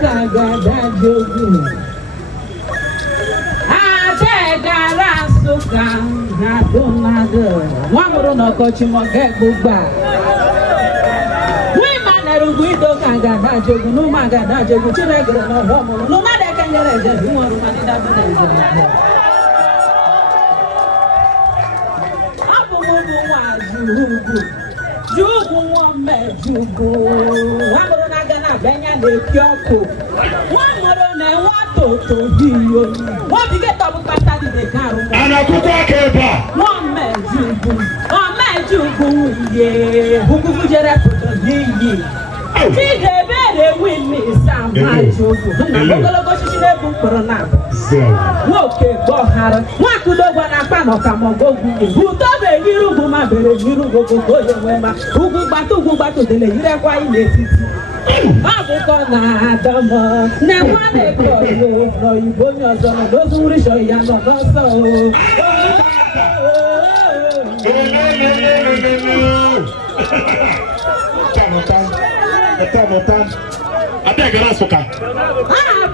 kagada jogu adegara suka nadonado wamuru no kochimo gegba we maneru guido kagada jogu no magada jogu chiregro no romo no made kanyere je moru manida bode abu mubu wajugu jugu wame jugu wamuru na gana benya de kyoko wamuru na watoto hiyo wabige tabu patadi de karu anakuko keba wame jugu ye hukufu jere foto hiyi tide bere wimi sama jugu na ogologo shishine bunkoro na woke bohara wakudo gwana pano kamo gogu utobe yirugu ma bere yirugu gogo wema ugu gbatu dele yire kwa ile titi abuko na adomo ne wane ko no ibo mi ozo no do suri so ya no do so Tamotan. Abeg rasuka.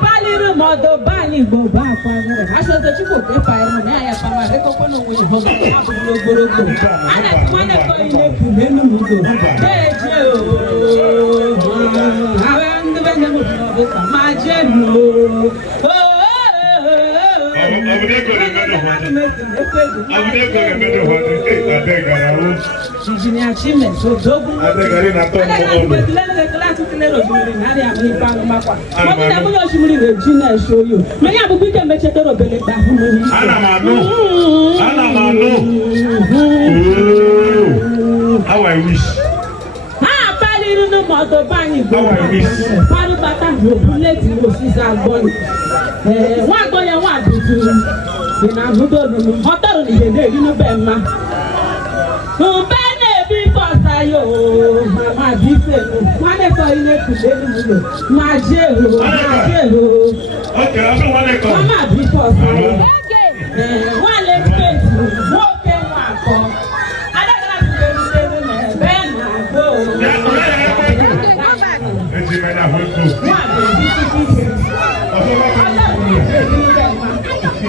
Baliru modo bali bo ba pa re. Aso to chiko pe pa ero me aya pa ma re ko kono wo ho ba abu gbogbo. Ana ti wane ko ile ku menu mudo. Deje o. Awe ndu bende mo do ka ma je no. Engineer Chime so dogu. Adegari na to mo. Adegari class kinero jumuri nari amni pangu makwa. Mo na mo yo jumuri we jina show you. Me ya bu bike meche toro bele da hu mo ni. Ana manu. How I wish. Baliru no moto bani go. How I wish. Paru bata ho bullet wo sisa gbon. Wa gbon yan wa dudu. Ina hudo no motor ni de inu be ma. Mbene bi fosayo mama bi fenu wane ko ile kudelu mulo maje o. Okay, I don't want to go. Mama bi fosayo wale petu woke wako adagara kudelu me be na go Eji me na hoku.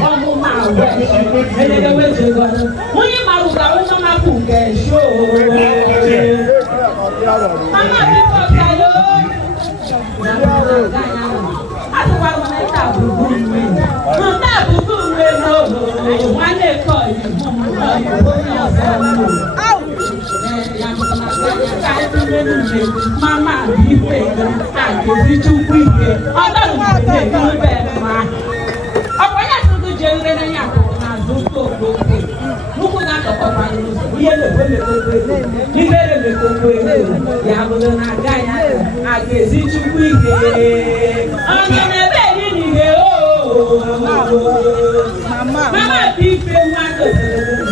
Ọmọ máa wẹ̀ ẹ̀ẹ́dẹ̀wẹ̀ ṣe gbọ́dọ̀ wọ́n yé màrúgà ó máa kú kẹ̀ṣọ́ mama bí kò kẹ́ló àtúwà wọn ẹ̀ ta àbùkù ìwé wọn ta àbùkù ìwé lò wọn lè kọ́ ìbò ní ọ̀sẹ̀ lò mama bí pẹ̀lú àgbèsí chukwu ike ọlọ́run kò lè ní bẹ́ẹ̀ máa. Jere na ya na zuko gogo muko na to ko pani no ye le ko ni bere le ko ya bo na ga ya agezi chukwu ige ona na be ni ge o mama bi pe nwa to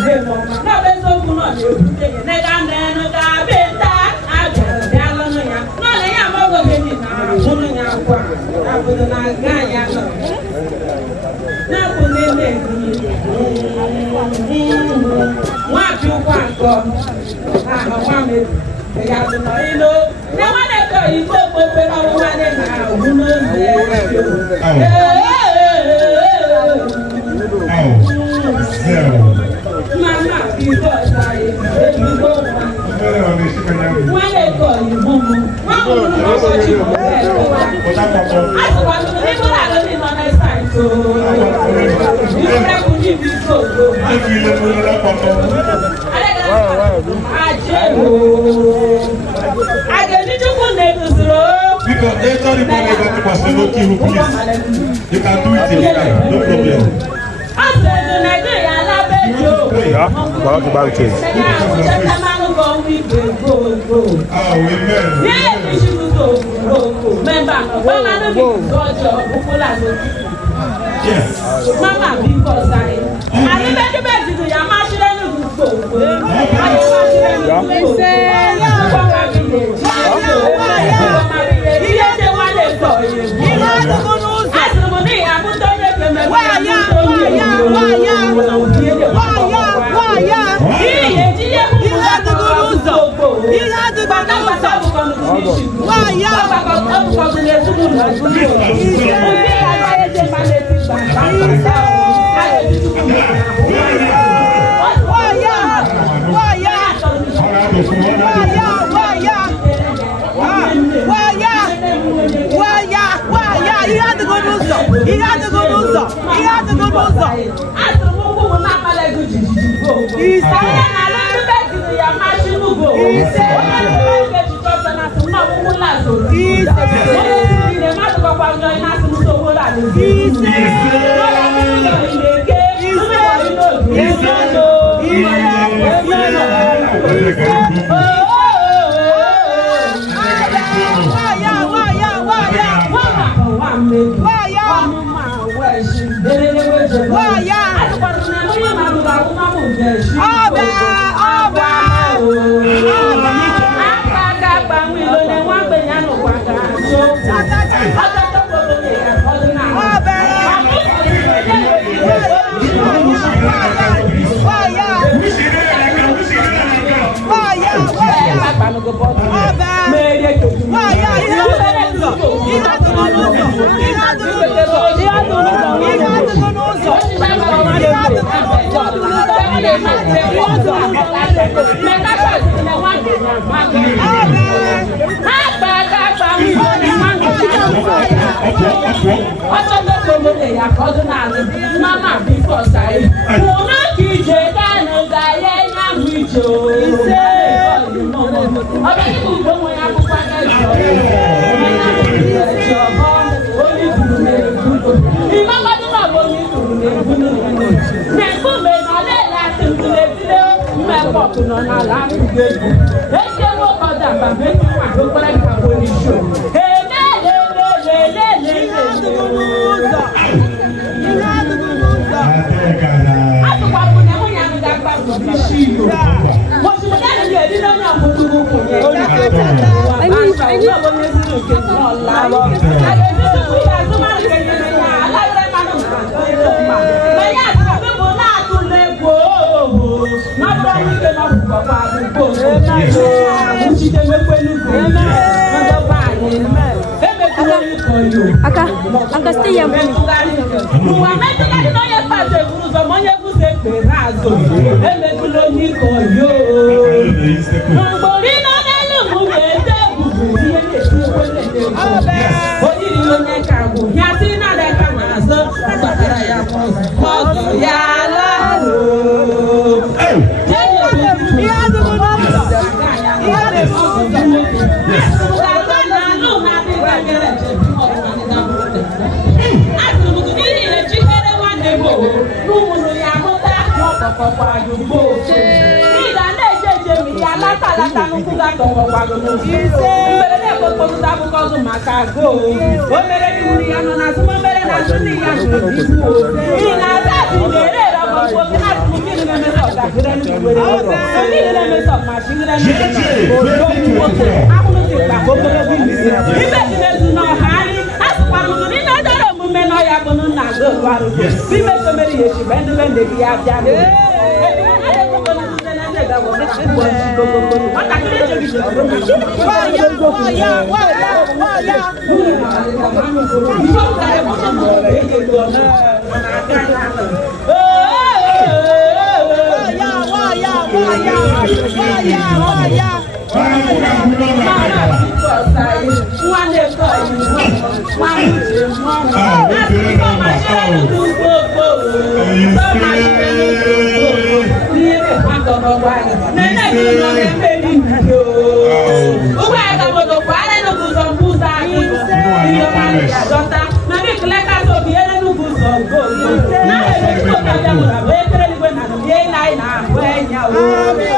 le mo na be so ku no le bute ne ga no ga be ta a ga ya lo no ya no le ya mo go be ni na mo no ya kwa na bo na ga ya no wọ́n fi wá gbọ́ àwọn mi ẹ̀yà tó náà inú ní wọ́n lè kọ́ yìí kó gbogbo ọmọ wa lè nà òun ló ń bẹ̀ mama fi bọ́ ṣàyè èyí tó wà wọ́n lè kọ́ yìí mú mu wọ́n mú un lọ́wọ́ tí mo fẹ́ tó wá àtùwà tuntun ní bọ́lá lórí ìnáwó ẹ̀sà ètò ìfúnrẹ́kùn ní ibi tó lò. Because they told him that you must not kill you, please. You can do it in no problem. Yeah, well, the bank is. Yes. Mama, because I bet you are marching in the Aka stay here. Amen.